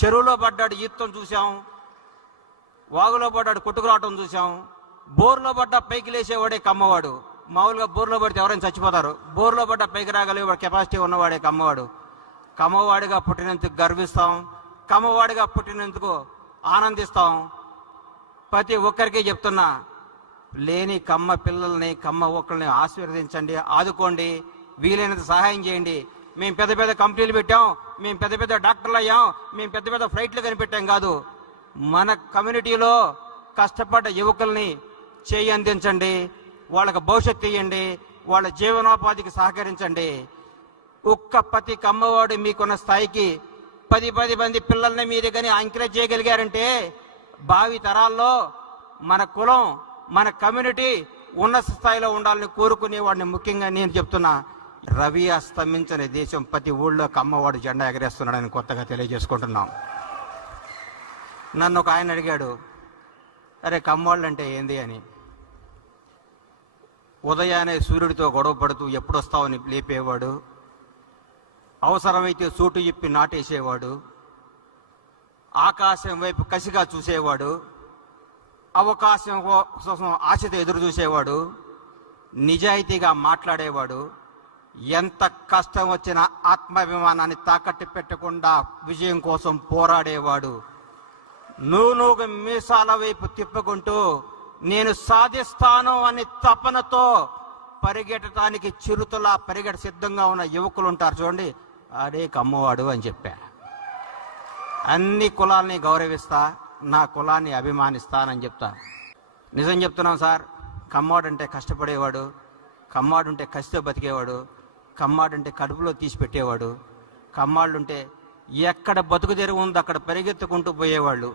చెరువులో పడ్డాడు ఈత్తం చూసాం, వాగులో పడ్డాడు కొట్టుకురావటం చూసాం, బోర్లో పడ్డా పైకి లేచేవాడే కమ్మవాడు. మామూలుగా బోర్లో పడితే ఎవరైనా చచ్చిపోతారు, బోర్లో పడ్డా పైకి రాగలిగే కెపాసిటీ ఉన్నవాడే కమ్మవాడు. కమ్మవాడిగా పుట్టినందుకు గర్విస్తాం, కమ్మవాడిగా పుట్టినందుకు ఆనందిస్తాం. ప్రతి ఒక్కరికి చెప్తున్నా, లేని కమ్మ పిల్లల్ని కమ్మ ఒక్కరిని ఆశీర్వదించండి, ఆదుకోండి, వీలైనంత సహాయం చేయండి. మేము పెద్ద పెద్ద కంపెనీలు పెట్టాం, మేము పెద్ద పెద్ద డాక్టర్లు అయ్యాం, మేము పెద్ద పెద్ద ఫ్లైట్లు కనిపెట్టాం కాదు. మన కమ్యూనిటీలో కష్టపడ్డ యువకుల్ని చేయి అందించండి, వాళ్ళకి భవిష్యత్తు ఇవ్వండి, వాళ్ళ జీవనోపాధికి సహకరించండి. ఒక్క ప్రతి కమ్మవాడు మీకున్న స్థాయికి 10 మంది పిల్లల్ని మీరు కానీ ఎంకరేజ్ చేయగలిగారంటే భావి తరాల్లో మన కులం, మన కమ్యూనిటీ ఉన్నత స్థాయిలో ఉండాలని కోరుకునేవాడిని. ముఖ్యంగా నేను చెప్తున్నా, రవి అస్తమించని దేశం ప్రతి ఊళ్ళో కమ్మవాడు జెండా ఎగరేస్తున్నాడని కొత్తగా తెలియజేసుకుంటున్నాం. నన్ను ఒక ఆయన అడిగాడు, అరే కమ్మవాళ్ళు అంటే ఏంది అని. ఉదయాన్నే సూర్యుడితో గొడవ పడుతూ ఎప్పుడొస్తావని లేపేవాడు, అవసరమైతే సూటు ఇప్పి నాటేసేవాడు, ఆకాశం వైపు కసిగా చూసేవాడు, అవకాశం కోసం ఆశతో ఎదురు చూసేవాడు, నిజాయితీగా మాట్లాడేవాడు, ఎంత కష్టం వచ్చినా ఆత్మాభిమానాన్ని తాకట్టు పెట్టకుండా విజయం కోసం పోరాడేవాడు. నూనూగు మీసాల వైపు తిప్పుకుంటూ నేను సాధిస్తాను అని తపనతో పరిగెట్టడానికి చిరుతలా పరిగెట సిద్ధంగా ఉన్న యువకులు ఉంటారు చూడండి, అదే కమ్మవాడు అని చెప్పా. అన్ని కులాల్ని గౌరవిస్తా, నా కులాన్ని అభిమానిస్తానని చెప్తా. నిజం చెప్తున్నాం సార్, కమ్మవాడు అంటే కష్టపడేవాడు, కమ్మాడు ఉంటే కసితో బతికేవాడు, కమ్మాడు అంటే కడుపులో తీసి పెట్టేవాడు, కమ్మాళ్ళు ఉంటే ఎక్కడ బతుకు తెరువు ఉందో అక్కడ పరిగెత్తుకుంటూ పోయేవాళ్ళు.